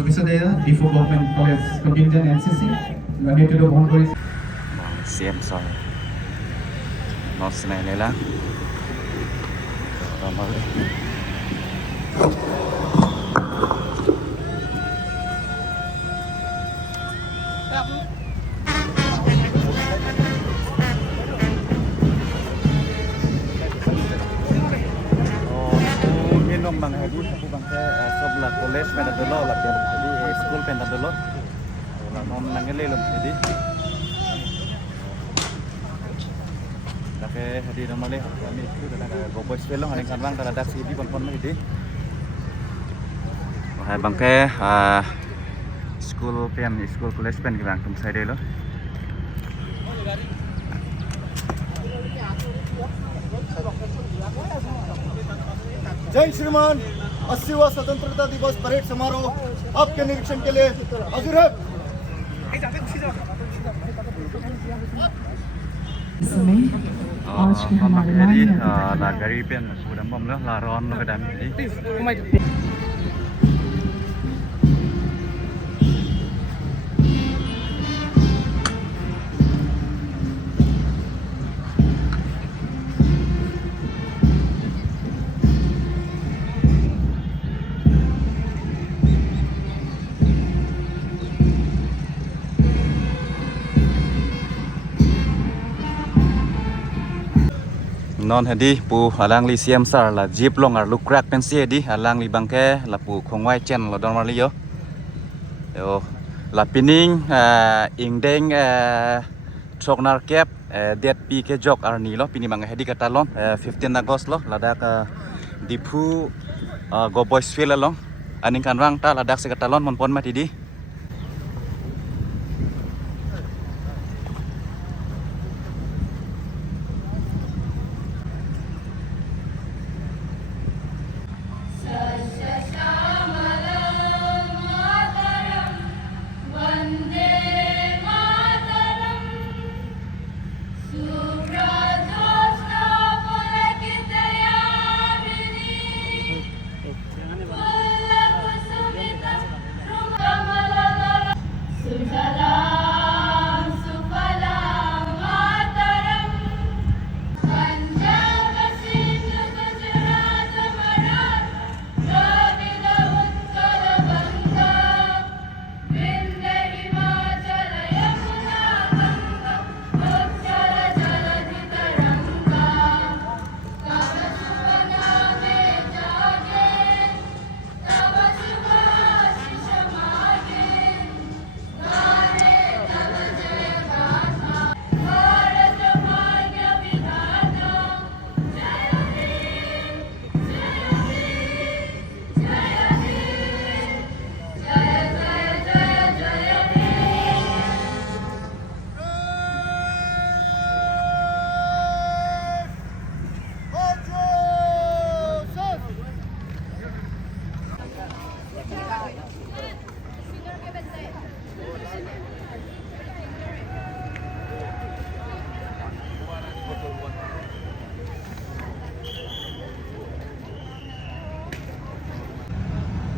ভৱিষ্যতে Diphu government college কণ্টিনজেণ্ট NCC নেতৃত্ব বহন কৰিছে CM sir notes na nila bang hadi aku bang ke sobla college pada dulu lah biar jadi school pada dulu lah non nangele lum jadi tapi hadi normally kami itu adalah Govt spell long kan bang tada dak sidi pon jadi hai bang ke school pen school college pen ki bang tum side lo जय श्रीमान 80वां स्वतंत्रता दिवस parade समारोह आपके निरीक्षण के लिए हाजिर है आज की हमारी लागारी पे पूरा मामला लारॉन में डाल दी non hadi pu alang li CM sar la jeep long ar lukrak pen si di alang li bangke la pu khongwai chen lo don mali yo la pining ingdeng choknar kep det pi ke jok ar ni lo pini bang hadi katalon 15 August lo ladak Diphu Govt feel long aning kan rang ta ladak se katalon mon pon mati di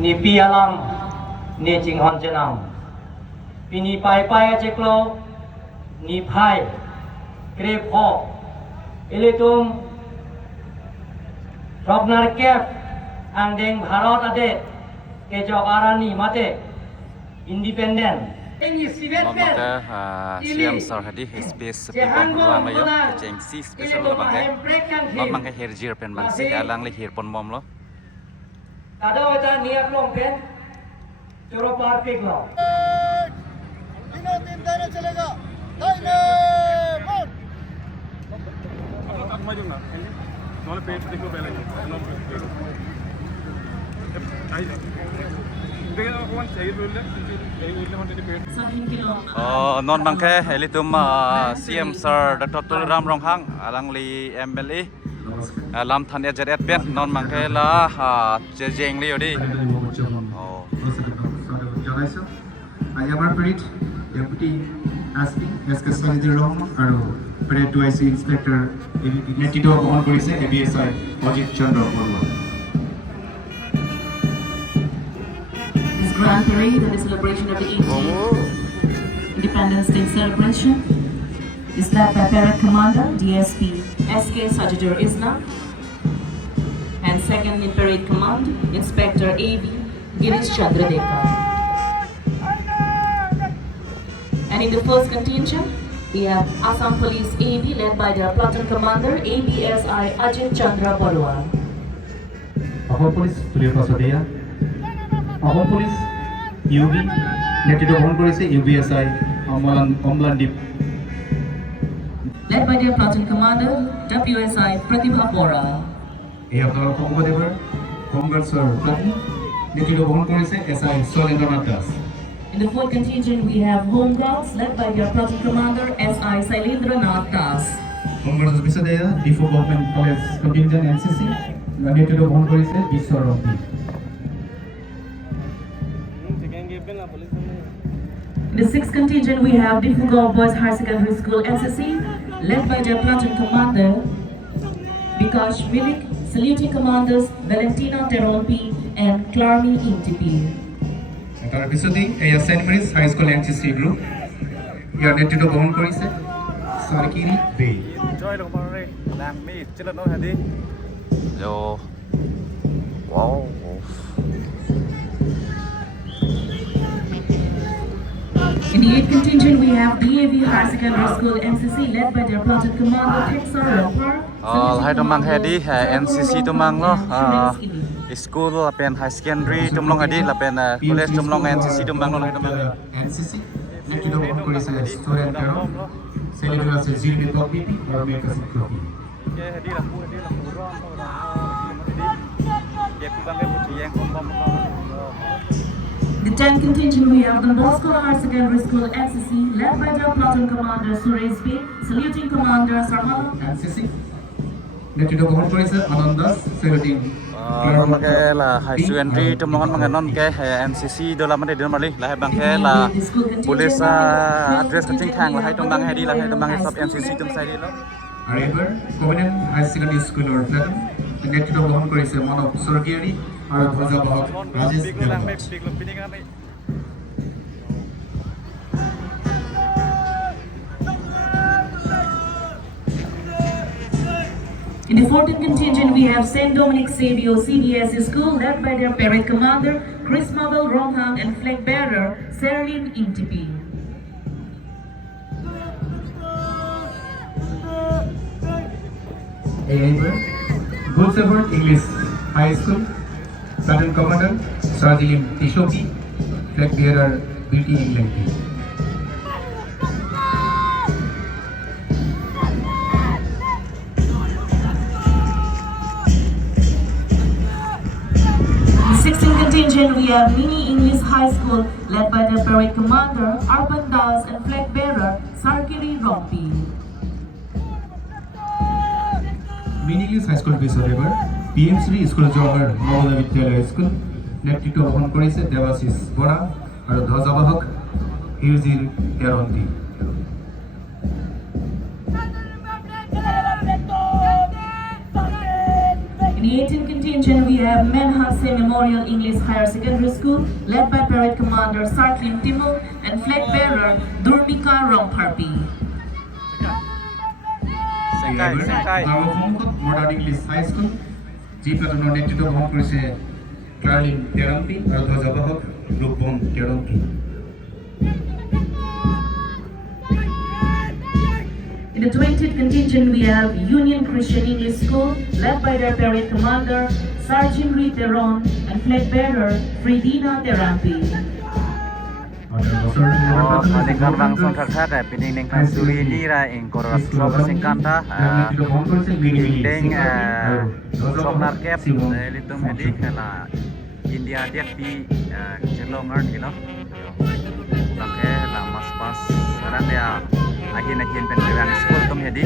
ni pialang ni jinghon jenam pini pai pai jeklo ni phai krepo eletum robnar kef angdeng bharat ade ke jogarani mate independent CM sar hadi space people ruang lo yo jeng si special lo bang non mang ke herjir pen bang si alang le hir pon mom lo kada wata niak long pen choro parking lo बिना दिन दाने चलेगा दाहिने मोड़ पेट देखो पहले non bang ke elitum CM sir Dr. Ram Rong Hang alang li MLA lam than ya jaret ben non bang ke la jeng li odi আমাৰ পেৰিড deputy SP SK সলিদুৰ Rahman আৰু পেৰেড 2IC ইন্সপেক্টৰ নেতৃত্ব বহন কৰিছে ABSI Ajit Chandra Baruah Grand Parade and the celebration of the 18th Independence Day celebration is led by Parade Commander DSP SK Sajadur Isna and second in Parade Command Inspector AV Girish Chandra Dekar. And in the first contingent, we have Assam Police AV led by their platoon commander ABSI Ajit Chandra Barua. Assam Police Tulio Pasadea. Assam Police UB নেতৃত্ব বহন কৰিছে UBSI অমলানদীপ Led by their platoon commander WSI Pratibha Bora. এই আপনারা শংকৰদেৱৰ কংগ্ৰেছৰ platoon নেতৃত্ব বহন কৰিছে SI Solendranath Das. In the fourth contingent, we have Home Guards led by their platoon commander SI Sailendranath Das. কংগ্ৰেছৰ পিছতে ডিফু গভৰ্ণমেণ্ট কলেজ কণ্টিনজেণ্ট NCC নেতৃত্ব বহন কৰিছে বিশ্বৰ ৰবি In the sixth contingent, we have Diphu Boys High Secondary School NCC led by their platoon commander Bikash Milik, saluting commanders Valentina Terolpi and Karbi Intipi. তাৰ পিছতে এই saint Mary's high school NCC group ইয়াৰ নেতৃত্ব বহন কৰিছে সাৰকিৰি বে Enjoy the parade. Lang mi chila no hadi. Yo. Wow. In the eighth contingent, we have DAV High Secondary School NCC led by their platoon commander Texar Rampar. Hai tumang hadi NCC tumang lo. School lapen high secondary tumlong hadi lapen college tumlong NCC tumang lo hai tumang. NCC নেতৃত্ব বহন কৰিছে student আৰু celebrate আছে GB টপিপি আৰু মেকাসিক টপি Ke hadi la pu rom to la. Dia ku bangge puji yang kom. The 10th contingent, we have Don Bosco High Secondary School NCC led by their platoon commander Suresh B, saluting commander Sarmala. NCC নেতৃত্ব বহন কৰিছে আনন্দ Das saluting Ke la high secondary tumlongan manganon ke NCC dola made don mali la bang ke la police address kating thang la hai tumang hadi la hai tumang sub NCC tum sai lo. আৰু এবাৰ community high secondary স্কুলৰ platoon নেতৃত্ব বহন কৰিছে মানৱ স্বৰ্গীয়াৰী আৰু ধ্বজাবাহক Rajesh Debnath In the 14th contingent, we have St. Dominic Savio CBSE School led by their parade commander Chris Mabel Ronghang and flag bearer Serlin Intipi. Good Shepherd English High School Platoon Commander Sergeant Tishoki flag bearer BT England. Contingent, we have Mini English High School led by their parade commander Arpan Das and flag bearer Sarkiri Rompi. Mini English High School Bisorever PMC School Jogger Mahoda Vidyalaya School নেতৃত্ব বহন কৰিছে দেৱাশিষ বৰা আৰু ধ্বজাবাহক হিৰজিৰ তেৰন্তি In the 18th contingent, we have Menhase Memorial English Higher Secondary School, led by Parade Commander Sarklin Timul and flag bearer Durmika Romparpi. Modern English High School, G Platoon নেতৃত্ব বহন কৰিছে Karli Terampi আৰু ধ্বজাবাহক Rupon Terampi. In the 20th contingent, we have Union Christian English School, led by their parade commander, Sergeant Reed Teron, and flag bearer, Fredina Terampi. Dengan langsung terkata pining kan suri ini ra ingkoras slow singkanta ding sonar cap litum hedi kala India dia di jelongan gitu pakai lamas pas sekarang dia akhir penderang school tum hedi.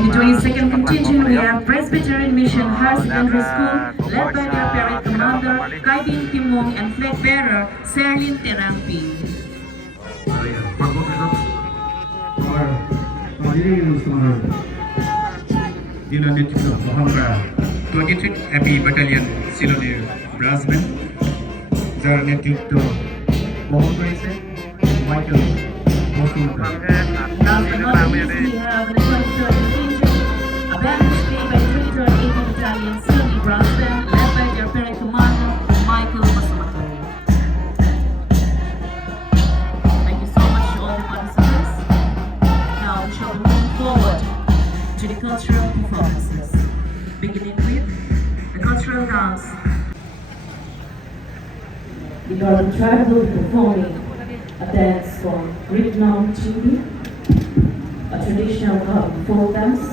In the 22nd contingent, we have Presbyterian Mission High Secondary School, led by their parade commander, Karbi Timong, and flag bearer, Serlin Terampi. Dina Network Mahanga 23rd AP Battalion Silonier Brass Band যার নেতৃত্ব বহন করেছে Michael মসুলদার। Last but not least, we have the 23rd Division, a band displayed by 23rd 80th Battalion Silly Brass Band, led by their parent commander, Michael Masumato. Thank you so much to all the participants. Now we shall move forward to the cultural performances, beginning with the cultural dance. The Northern Tribe will be performing a dance called Ritnam Chindi, a traditional Govt folk dance.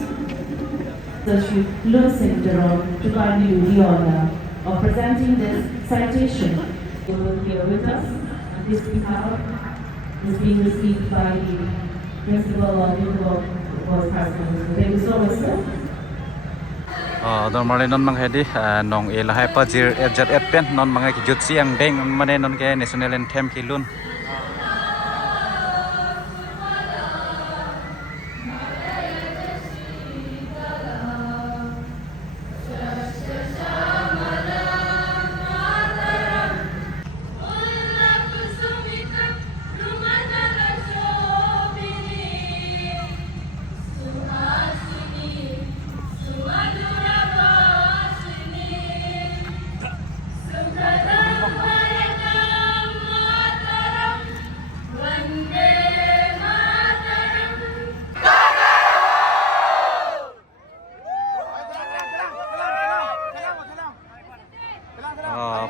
Thus we losing the role to kindly do the honor of presenting this citation. You will here with us, and this behalf is being received by the Principal of the Govt President. Thank you so much, sir. Normally non mang hedi nong el hai pa jir jet et pen non mang ki jut siang deng mane non ke national anthem ki lun.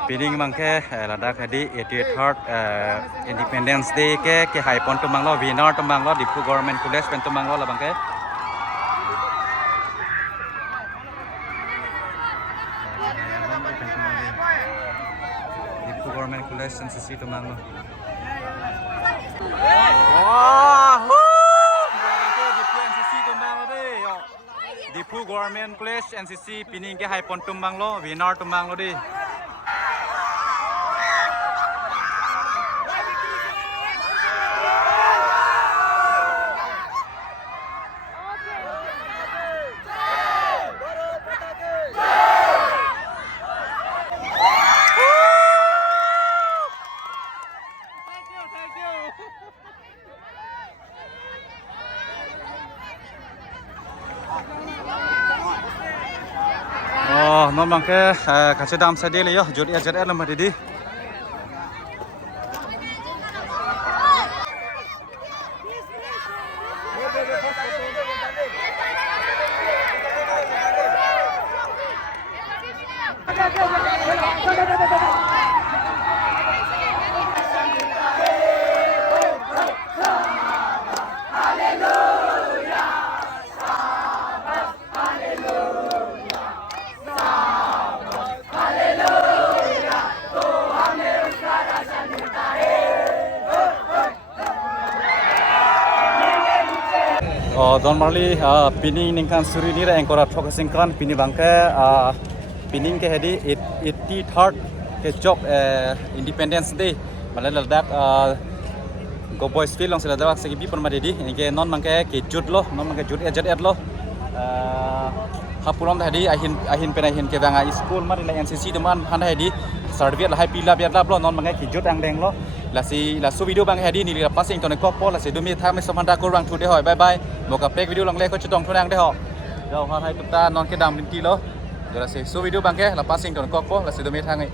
Pining mangke ladak hadi 83rd Independence Day ke hai pon tumang lo winner tumang lo Diphu Government College pen tumang lo la bangke Diphu Government College NCC tumang lo Diphu Government College NCC pining ke hai pon tumang lo winner tumang lo di non bang ke kache dam sa de le yo jod ya jad lam di normally pining ningkan suri ni ra engkora focusing kan pini bangke pining ke hedi 83rd ke job Independence Day malai ladak go boys feel long sila dak segi bi perma dedi ke non mangke ke jut lo non mangke jut ejat et lo hapulam hedi ahin pena ahin ke banga school mari la NCC deman han hedi sarviat la hai pila biat la lo non mangke ke jut ang deng lo la su video bang hedi ni la passing to ne kok po la se dumi tha me samanda ko rang thu de hoi bye bye moga play video lang le ko chutong thunang de ho do ha hai tupta non ke dam din ki lo la se su video bang ke la passing to ne kok po la se dumi tha ngai